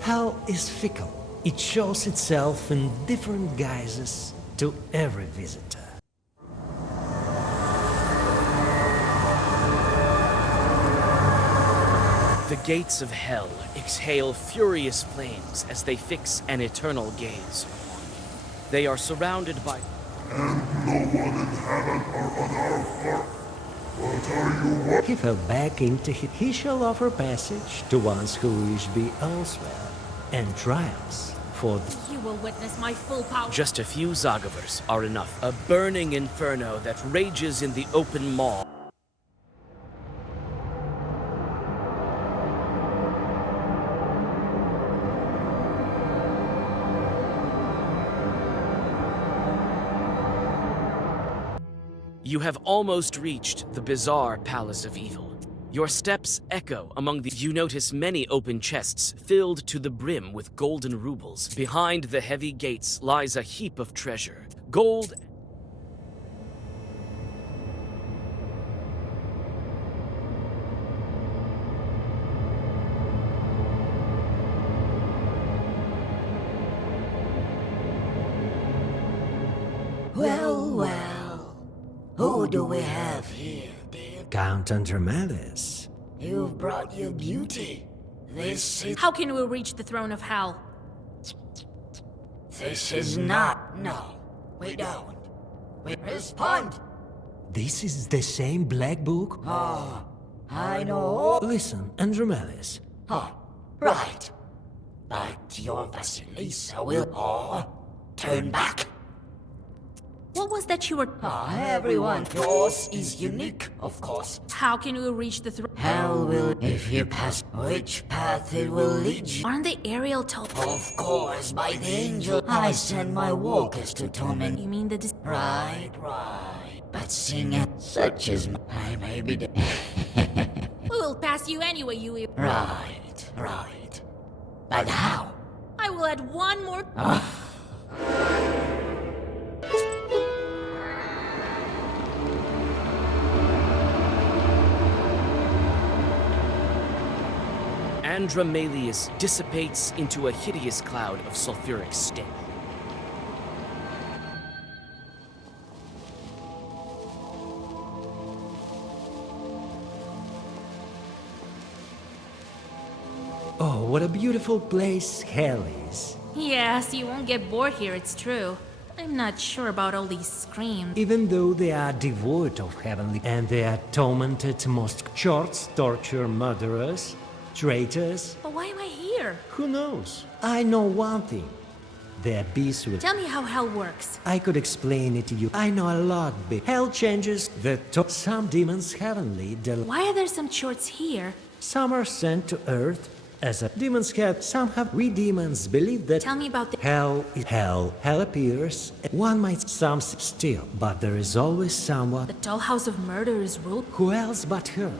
Hell is fickle. It shows itself in different guises to every visitor. The gates of hell exhale furious flames as they fix an eternal gaze. They are surrounded by... And no one in heaven or on earth are... What are you what? He fell back into it. He shall offer passage to ones who wish be elsewhere, and trials for the... You will witness my full power. Just a few Zagavers are enough. A burning inferno that rages in the open maw. You have almost reached the bizarre Palace of Evil. Your steps echo among the... You notice many open chests filled to the brim with golden rubles. Behind the heavy gates lies a heap of treasure. Gold... Well. Who do we have here, dear? Count Andromedas. You've brought your beauty. This is... How can we reach the throne of hell? This is not... No, we don't. We respond. This is the same black book? Oh, I know. Listen, Andromedas. Oh, right. But your Vasilisa will all turn back. What was that you were... Everyone. Yours is unique, of course. How can we reach the throne? Hell will, if you pass, which path it will lead you. Aren't they Ariel told? Of course, by the angel I send my walkers to torment. You mean the... Right. But seeing it, such as I may be... We will pass you anyway, you... Right. But how? I will add one more... Andromalius dissipates into a hideous cloud of sulfuric stench. Oh, what a beautiful place hell is. Yes, you won't get bored here, it's true. I'm not sure about all these screams. Even though they are devoid of heavenly and they are tormented most shorts, torture, murderers, traitors. But why am I here? Who knows? I know one thing. The abyss will... Tell me how hell works. I could explain it to you. I know a lot, but hell changes the some demons heavenly, Why are there some shorts here? some are sent to earth as a demons have. Some have. We demons believe that Tell me about the... hell is hell. Hell appears. One might some still, but there is always someone. The dollhouse of murder is ruled... Who else but her?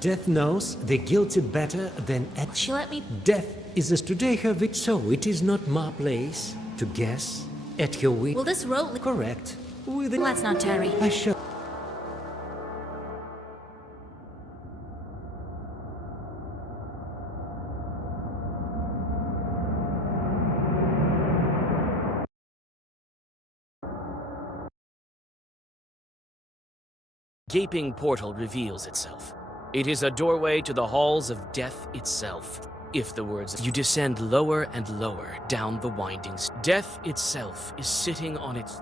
Death knows the guilty better than... Will she let me... Death is as today her victim, so it is not my place to guess at her weak... Will this road... Correct. With Let's not tarry. I shall... Gaping portal reveals itself. It is a doorway to the halls of death itself. If the words... You descend lower and lower down the windings. Death itself is sitting on its...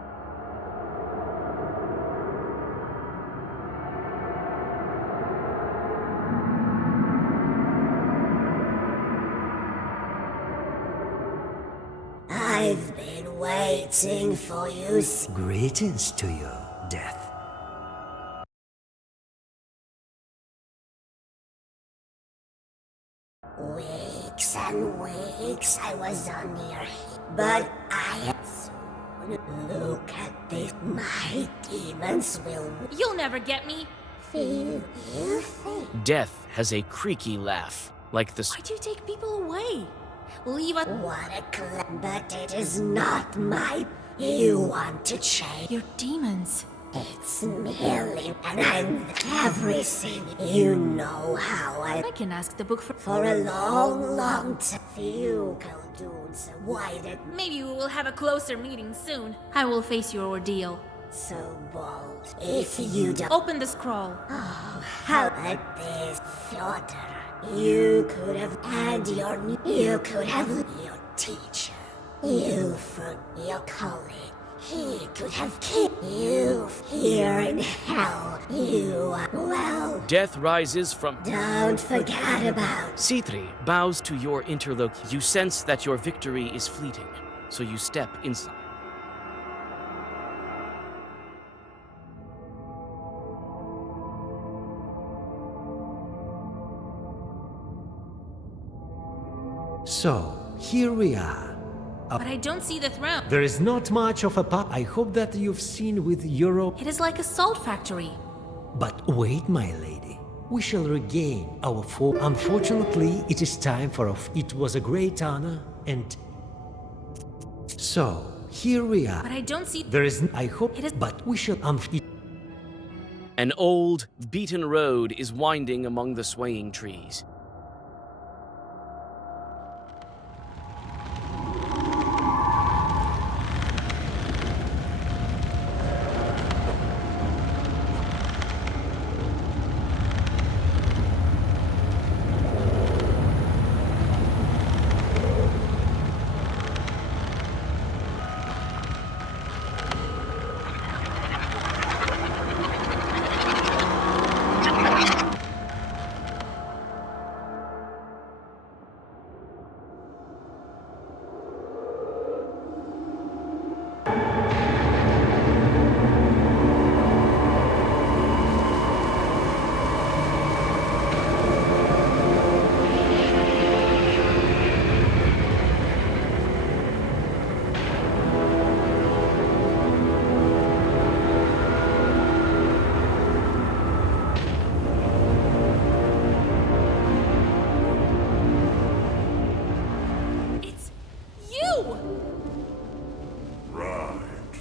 I've been waiting for you. Greetings to you, Death. Weeks and weeks I was on your head, but I soon look at this. My demons will You'll never get me. feel you think. Death has a creaky laugh, like the... Why do you take people away? Leave us... What a but it is not my... You want to change. You're demons. It's merely and everything. You know how I can ask the book for a long, long time. Few Khaldun's wide. Maybe we will have a closer meeting soon. I will face your ordeal. So bold. If you don't Open the scroll. Oh, how at this Fyodor. You could have had you could have your teacher. You for your colleague. He could have killed you here in hell. You well. Death rises from. Don't forget about. C3 bows to your interlocutor. You sense that your victory is fleeting, so you step inside. So, here we are. But I don't see the throne. There is not much of a I hope that you've seen with Europe. It is like a salt factory. But wait, my lady. We shall regain our Unfortunately, it is time for It was a great honor, and... So, here we are. But I don't see... There is... I hope... It is... But we shall... An old, beaten road is winding among the swaying trees.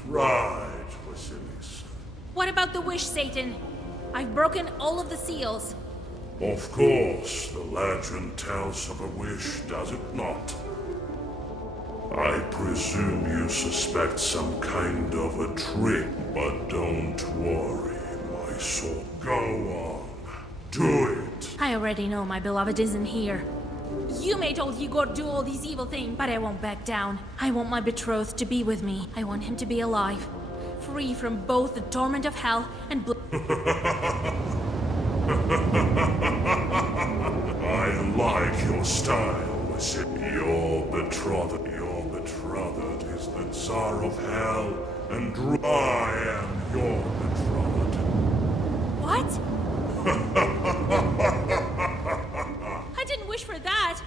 Right, Vasilis. What about the wish, Satan? I've broken all of the seals. Of course, the legend tells of a wish, does it not? I presume you suspect some kind of a trick, but don't worry, my soul. Go on, do it. I already know my beloved isn't here. You made old Igor do all these evil things, but I won't back down. I want my betrothed to be with me. I want him to be alive, free from both the torment of hell and I like your style, Vasily. Your betrothed is the Tsar of Hell, and I am your betrothed. What? I didn't wish for that.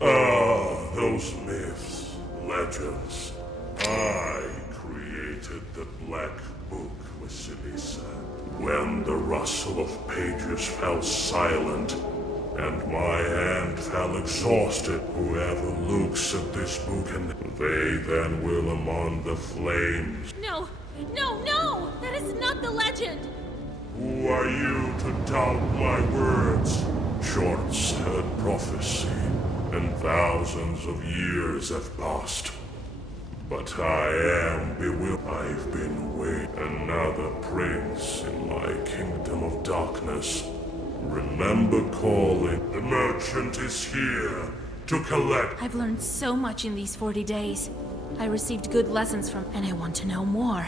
Ah, those myths, legends. I created the Black Book, Vasilisa. When the rustle of pages fell silent, and my hand fell exhausted, whoever looks at this book and they then will among the flames. No, no, no! That is not the legend! Who are you to doubt my words? Shorts heard prophecy, and thousands of years have passed. But I am bewildered. I've been waiting. Another prince in my kingdom of darkness. Remember calling. The merchant is here to collect. I've learned so much in these 40 days. I received good lessons from, and I want to know more.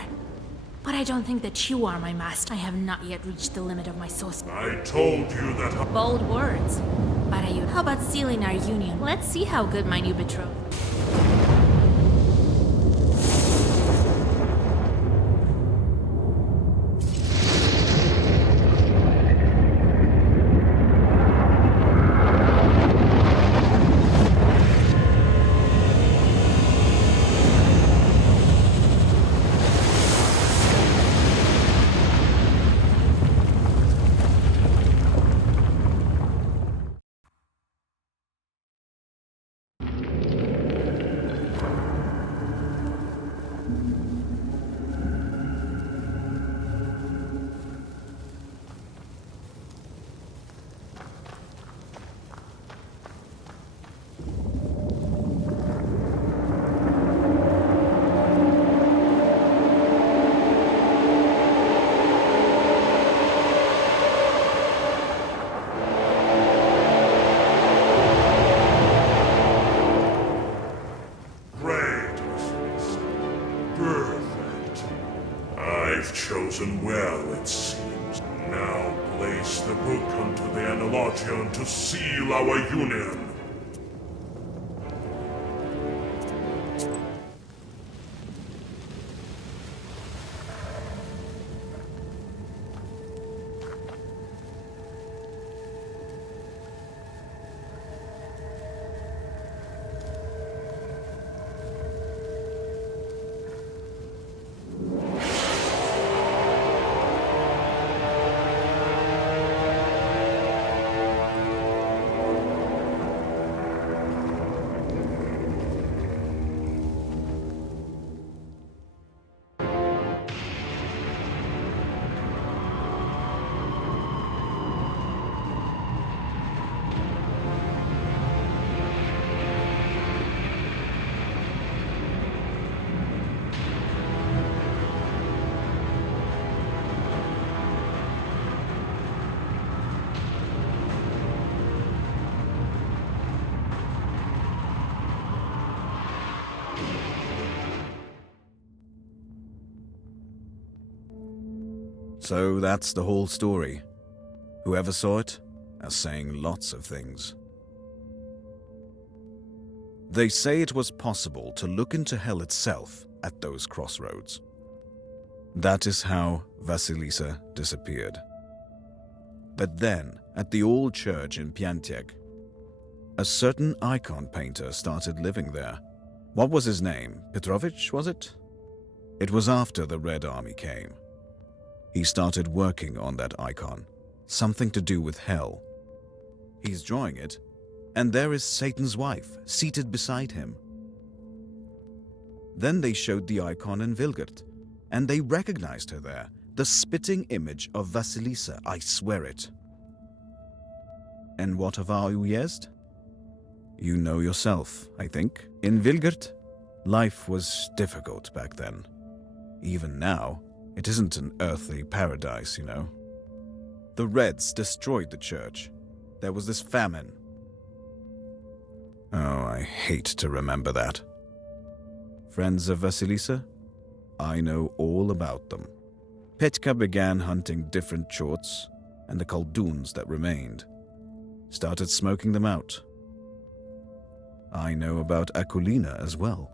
But I don't think that you are my master. I have not yet reached the limit of my source. I told you that. Bold words. But how about sealing our union? Let's see how good my new betrothed. chosen well, it seems. Now place the book unto the analogion to seal our union. So that's the whole story. Whoever saw it, as saying lots of things. They say it was possible to look into hell itself at those crossroads. That is how Vasilisa disappeared. But then, at the old church in Piantek, a certain icon painter started living there. What was his name? Petrovich, was it? It was after the Red Army came. He started working on that icon, something to do with hell. He's drawing it, and there is Satan's wife seated beside him. Then they showed the icon in Vilgert, and they recognized her there, the spitting image of Vasilisa, I swear it. And what of our Uyezd? You know yourself, I think. In Vilgert, life was difficult back then. Even now, it isn't an earthly paradise, you know. The Reds destroyed the church. There was this famine. Oh, I hate to remember that. Friends of Vasilisa? I know all about them. Petka began hunting different chorts, and the Khalduns that remained started smoking them out. I know about Akulina as well.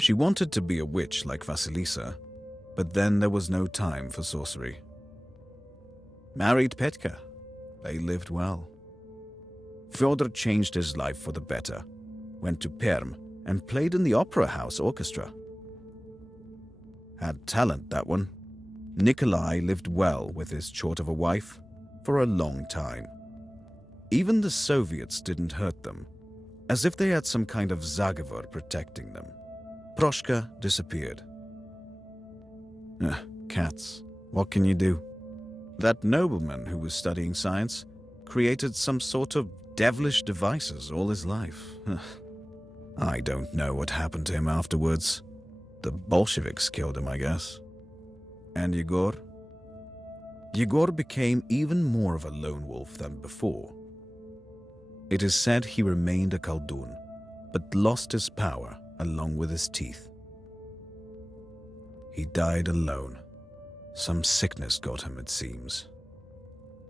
She wanted to be a witch like Vasilisa, but then there was no time for sorcery. Married Petka. They lived well. Fyodor changed his life for the better, went to Perm, and played in the opera house orchestra. Had talent, that one. Nikolai lived well with his chort of a wife for a long time. Even the Soviets didn't hurt them, as if they had some kind of Zagovor protecting them. Proshka disappeared. Cats. What can you do? That nobleman who was studying science created some sort of devilish devices all his life. I don't know what happened to him afterwards. The Bolsheviks killed him, I guess. And Yegor? Yegor became even more of a lone wolf than before. It is said he remained a Khaldun, but lost his power along with his teeth. He died alone. Some sickness got him, it seems.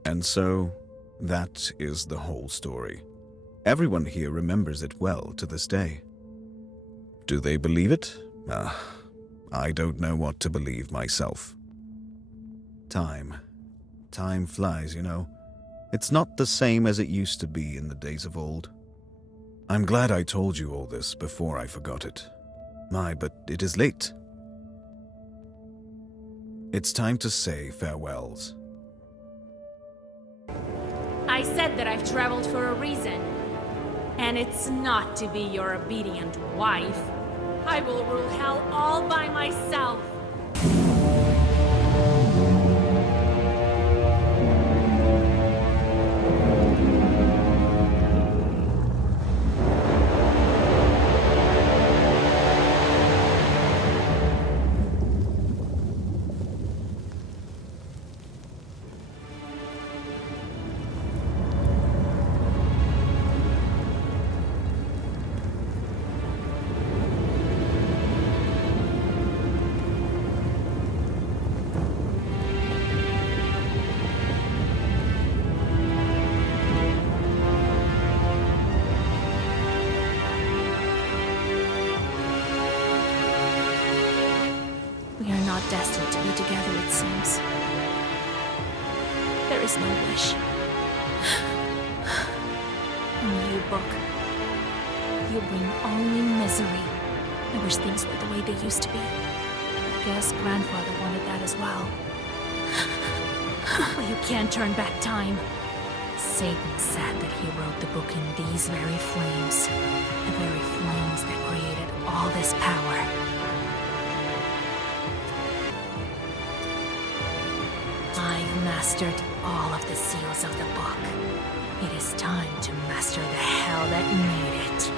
And so, that is the whole story. Everyone here remembers it well to this day. Do they believe it? I don't know what to believe myself. Time flies, you know. It's not the same as it used to be in the days of old. I'm glad I told you all this before I forgot it. But it is late. It's time to say farewells. I said that I've traveled for a reason. And it's not to be your obedient wife. I will rule hell all by myself. destined to be together, it seems. There is no wish. And you, book, you bring only misery. I wish things were the way they used to be. I guess grandfather wanted that as well. But you can't turn back time. Satan said that he wrote the book in these very flames. The very flames that created all this power. I've mastered all of the seals of the book. It is time to master the hell that made it.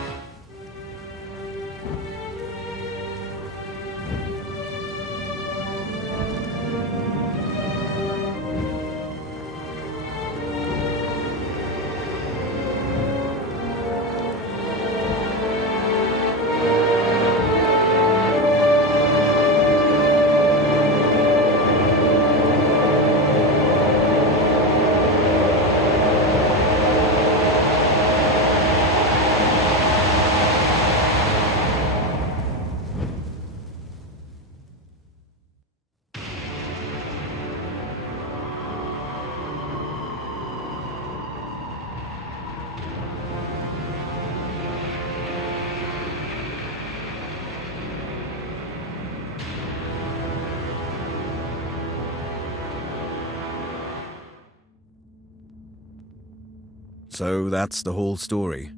So that's the whole story.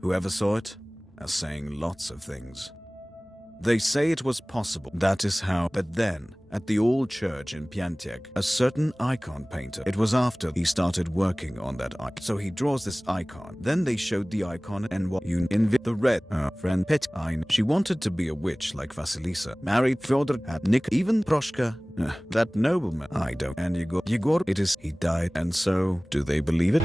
Whoever saw it as saying lots of things. They say it was possible. That is how. But then, at the old church in Piantek, a certain icon painter, it was after he started working on that icon. So he draws this icon. Then they showed the icon and what you invite the red friend Petine. She wanted to be a witch like Vasilisa. Married Fyodor, had Nick, even Proshka. That nobleman. I don't. And Yegor, it is, he died. And so, do they believe it?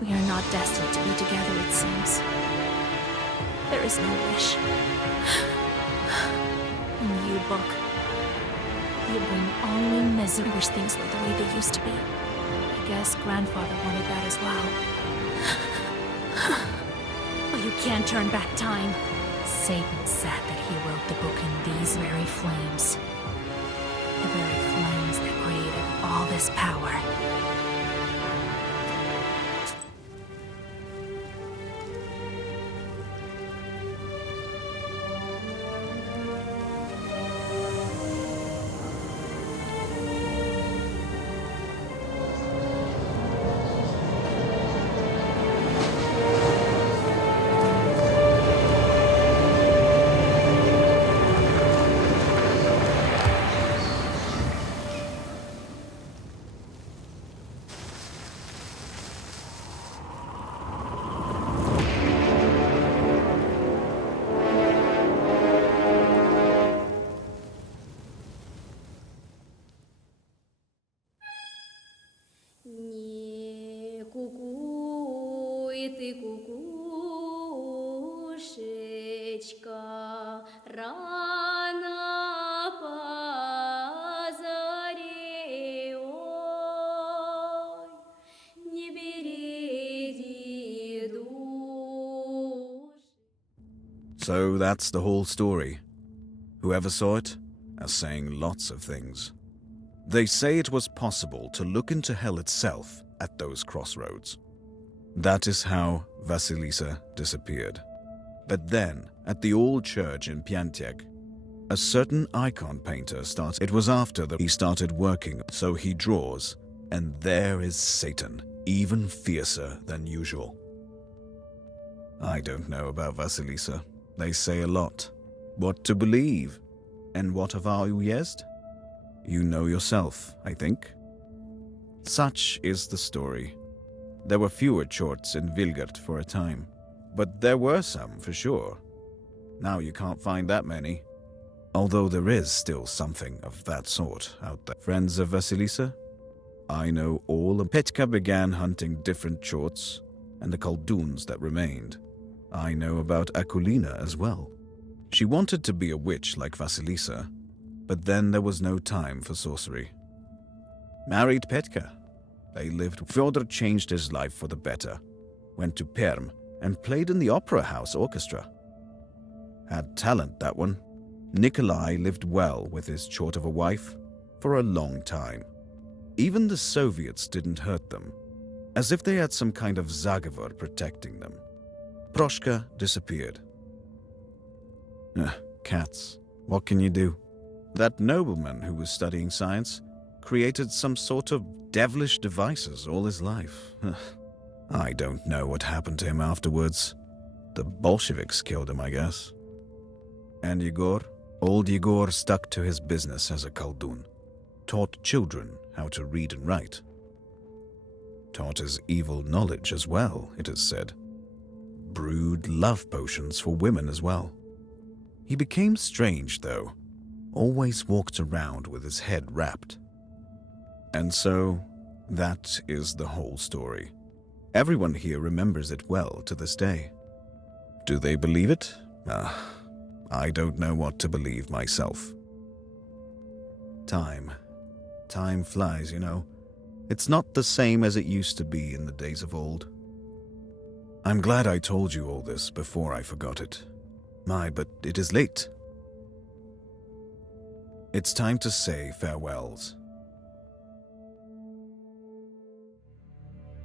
We are not destined to be together, it seems. There is no wish. And you, book, you bring only misery. I wish things were the way they used to be. I guess grandfather wanted that as well. But you can't turn back time. Satan said that he wrote the book in these very flames. The very flames that created all this power. Не кукуй ты, кукушечка, рано по заре, ой, не береги душ. So that's the whole story. Whoever saw it as saying lots of things. They say it was possible to look into hell itself at those crossroads. That is how Vasilisa disappeared. But then, at the old church in Piantek, a certain icon painter starts. It was after he started working, so he draws, and there is Satan, even fiercer than usual. I don't know about Vasilisa. They say a lot. What to believe? And what of our Uyezd? You know yourself, I think. Such is the story. There were fewer chorts in Vilgert for a time, but there were some for sure. Now you can't find that many, although there is still something of that sort out there. Friends of Vasilisa? I know all. Petka began hunting different chorts and the Khaldoons that remained. I know about Akulina as well. She wanted to be a witch like Vasilisa, but then there was no time for sorcery. Married Petka. They lived. Fyodor changed his life for the better. went to Perm and played in the Opera House Orchestra. Had talent, that one. Nikolai lived well with his chort of a wife for a long time. Even the Soviets didn't hurt them, as if they had some kind of Zagovor protecting them. Proshka disappeared. Cats. What can you do? That nobleman who was studying science created some sort of devilish devices all his life. I don't know what happened to him afterwards. The Bolsheviks killed him, I guess. And Yegor? Old Yegor stuck to his business as a Khaldun. Taught children how to read and write. Taught his evil knowledge as well, it is said. Brewed love potions for women as well. He became strange, though. Always walked around with his head wrapped. And so, that is the whole story. Everyone here remembers it well to this day. Do they believe it? I don't know what to believe myself. Time flies, you know. It's not the same as it used to be in the days of old. I'm glad I told you all this before I forgot it. But it is late. It's time to say farewells.